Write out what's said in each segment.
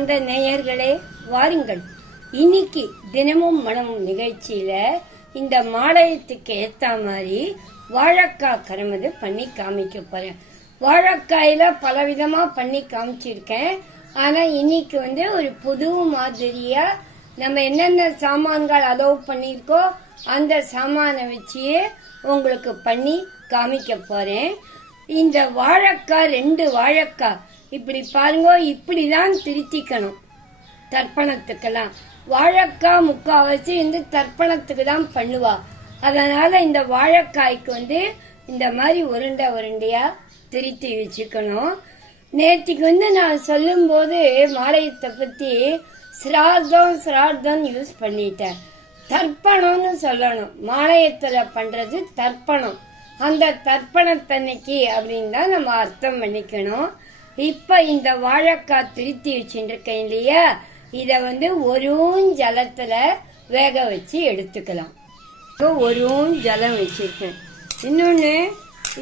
அன்பார்ந்த நேயர்களே, வாருங்கள். இன்னைக்கு தினமும் மனமும் நிகழ்ச்சியில இந்த மாலயத்துக்கு ஏத்த மாதிரி வாழைக்காய் கருமது பண்ணி காமிக்க போறேன். வாழைக்காயில பலவிதமா பண்ணி காமிச்சிருக்கேன். ஆனா இன்னைக்கு ஒரு புது மாதிரியா நம்ம என்னென்ன சாமான்கள் அலோவ் பண்ணிருக்கோ அந்த சாமானை வச்சு உங்களுக்கு பண்ணி காமிக்க போறேன். இந்த வாழைக்காய் 2 வாழைக்காய் இப்படி பாருங்க, இப்படிதான் திருத்திக்கணும். தர்ப்பணத்துக்கெல்லாம் வாழைக்காய் முக்காவாசி தர்ப்பணத்துக்கு தான் பண்ணுவா. அதனால இந்த வாழைக்காய்க்கு இந்த மாதிரி உருண்டை உருண்டையா திருத்தி வச்சுக்கணும். நேற்றுக்கு நான் சொல்லும் போது மாலயத்தை பத்தி சிரார்த்தம் யூஸ் பண்ணிட்டேன். தர்ப்பணம்னு சொல்லணும். மாலயத்துல பண்றது தர்ப்பணம். அந்த தர்ப்பணத்தன்னைக்கு அப்படின்னு தான் நம்ம அர்த்தம் பண்ணிக்கணும். இப்ப இந்த வாழைக்காய் திருத்தி வச்சுருக்கேன் இல்லையா, இத ஒரு ஜலத்துல வேக வச்சு எடுத்துக்கலாம். ஒரு ஜலம் வச்சிருக்கேன். இன்னொன்னு,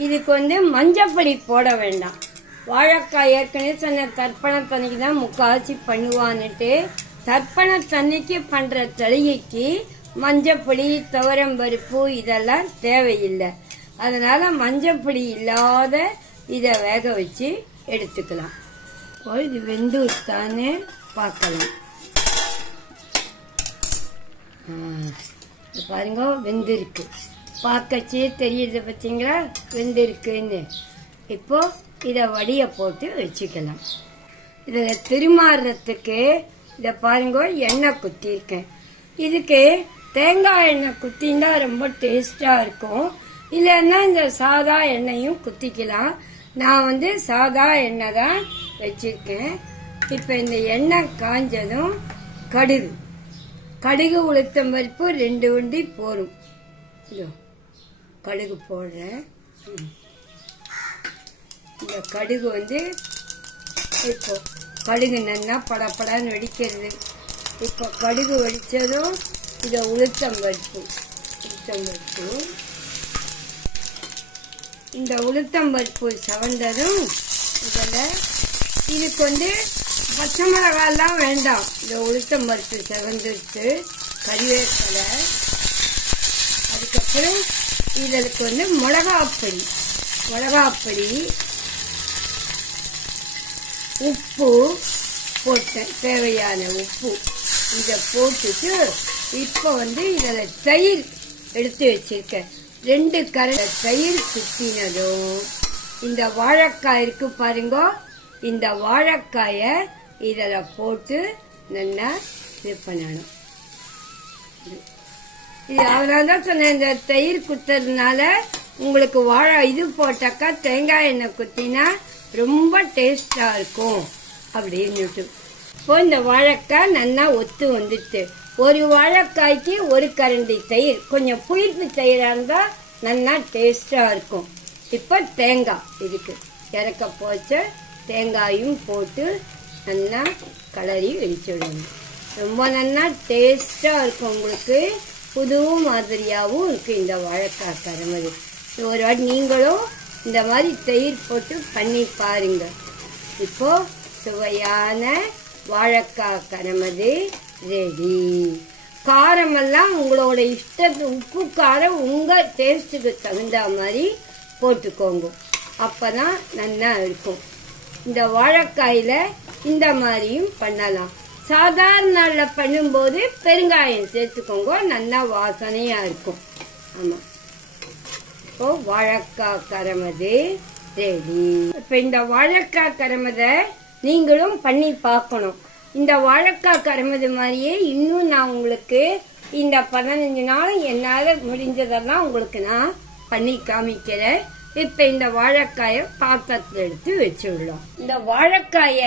இதுக்கு மஞ்சப்பொடி போட வேண்டாம். வாழைக்காய் ஏற்கனவே சொன்ன தர்ப்பணத்தன்னைக்கு தான் முக்காசி பண்ணுவான்னுட்டு, தர்ப்பணத்தன்னைக்கு பண்ற தளிகைக்கு மஞ்சப்பொடி துவரம்பருப்பு இதெல்லாம் தேவையில்லை. அதனால மஞ்சப்பொடி இல்லாத இத வேக வச்சு எடுத்துக்கலாம். இது வெந்து தானே பார்க்கலாம். பாருங்க, வெந்திருக்கு. பார்க்கச்சே தெரியுது பார்த்தீங்களா வெந்திருக்குன்னு. இப்போ இத வடிய போட்டு வச்சுக்கலாம். இத திருமாறத்துக்கு இத பாருங்க, எண்ணெய் குத்தி இருக்கேன். இதுக்கு தேங்காய் எண்ணெய் குத்தின்னா ரொம்ப டேஸ்டா இருக்கும். இல்லன்னா இந்த சாதா எண்ணெயும் குத்திக்கலாம். நான் சாதா எண்ணெய் தான் வச்சிருக்கேன். இப்ப இந்த எண்ணெய் காஞ்சதும் கடுகு உளுத்தம் பருப்பு 2 உண்டி போரும். கடுகு போடுறேன். இந்த கடுகு இப்போ கடுகு நல்லா படப்படான்னு வெடிக்கிறது. இப்போ கடுகு வெடிச்சதும் இத உளுத்தம் பருப்பு இந்த உளுத்தம் பருப்பு சவந்ததும் இதுக்கு பச்சை மிளகாலாம் வேண்டாம். இந்த உளுத்தம் பருப்பு செவந்துட்டு கறிவேப்பிலை, அதுக்கப்புறம் இதற்கு மிளகாப்பொடி, உப்பு போட்டேன், தேவையான உப்பு. இத போட்டுட்டு இப்ப இதுல தயிர் எடுத்து வச்சிருக்கேன். 2 கரண்டி தயிர் குத்தினதும் இந்த வாழைக்காய் இருக்கு பாருங்க, இந்த வாழைக்காய இதுல போட்டு நல்லா இது பண்ணணும். இது அதனாலதான் சொன்னேன், இந்த தயிர் குத்துறதுனால உங்களுக்கு இது போட்டாக்கா தேங்காய் எண்ணெய் குத்தினா ரொம்ப டேஸ்டா இருக்கும் அப்படின்னு. இப்போ இந்த வாழைக்காய் நல்லா ஒத்து வந்துட்டு, ஒரு வாழைக்காய்க்கு 1 கரண்டி தயிர், கொஞ்சம் புளிப்பு தயிரா இருந்தா நல்லா டேஸ்டா இருக்கும். இப்ப தேங்காய், இதுக்கு இறக்க போச்ச தேங்காயும் போட்டு நல்லா கலரி வெடிச்சுடணும். ரொம்ப நல்லா டேஸ்டா இருக்கும். உங்களுக்கு புது மாதிரியாவும் இருக்கு இந்த வாழைக்காய் கருமது. ஒரு வாட்டி நீங்களும் இந்த மாதிரி தயிர் போட்டு பண்ணி பாருங்க. இப்போ சுவையான வாழைக்காய் கருமது ரெடி. காரமெல்லாம் உங்களோட இஷ்டத்து, உப்பு காரம் உங்க டேஸ்டுக்கு தகுந்த மாதிரி போட்டுக்கோங்க. அப்பதான் நல்லா இருக்கும். இந்த வாழைக்காயில இந்த மாதிரியும் பண்ணலாம். சாதாரண நாள்ல பண்ணும்போது பெருங்காயம் சேர்த்துக்கோங்க, நல்லா வாசனையா இருக்கும். ஆமா, இப்போ வாழைக்காய் கருமது ரெடி. இப்ப இந்த வாழைக்காய் கருமதை நீங்களும் பண்ணி பார்க்கணும். இந்த வாழைக்காய் கருமது மாதிரியே இன்னும் நான் உங்களுக்கு இந்த 15 நாள் என்னால முடிஞ்சதெல்லாம் உங்களுக்கு நான் பண்ணி காமிக்கிறேன். இப்ப இந்த வாழைக்காய பாத்திரத்துல எடுத்து வச்சுடலாம். இந்த வாழைக்காய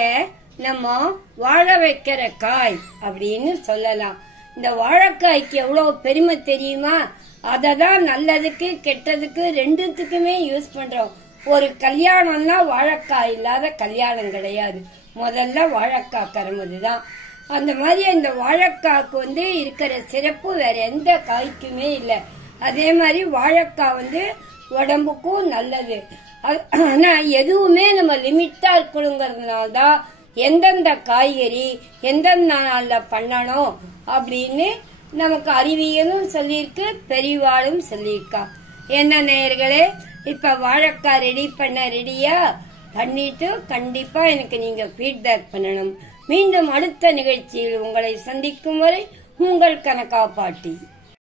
நம்ம வாழ வைக்கிற காய் அப்படின்னு சொல்லலாம். இந்த வாழைக்காய்க்கு எவ்வளவு பெருமை தெரியுமா? அததான் நல்லதுக்கு கெட்டதுக்கு 2த்துக்குமே யூஸ் பண்றோம். ஒரு கல்யாணம்னா வாழைக்காய் இல்லாத கல்யாணம் கிடையாது. முதல்ல வாழைக்காய் கருமதுதான். அந்த மாதிரி இந்த வாழைக்காய்க்கு இருக்கிற சிறப்பு வேற எந்த காய்க்குமே இல்லை. அதே மாதிரி வாழைக்காய் உடம்புக்கும் நல்லது. ஆனா எதுவுமே நம்ம லிமிட்டா இருக்கணுங்கிறதுனாலதான் எந்தெந்த காய்கறி எந்தெந்த நாள்ல பண்ணணும் அப்படின்னு நமக்கு அறிவியலும் சொல்லியிருக்கு, பெரியவாளும் சொல்லியிருக்கா. என்ன நேயர்களே, இப்ப வாழைக்காய் ரெடி பண்ண ரெடியா பண்ணிட்டு கண்டிப்பா எனக்கு நீங்க ஃபீட்பேக் பண்ணணும். மீண்டும் அடுத்த நிகழ்ச்சியில் உங்களை சந்திக்கும் வரை உங்கள் கனகா பாட்டி.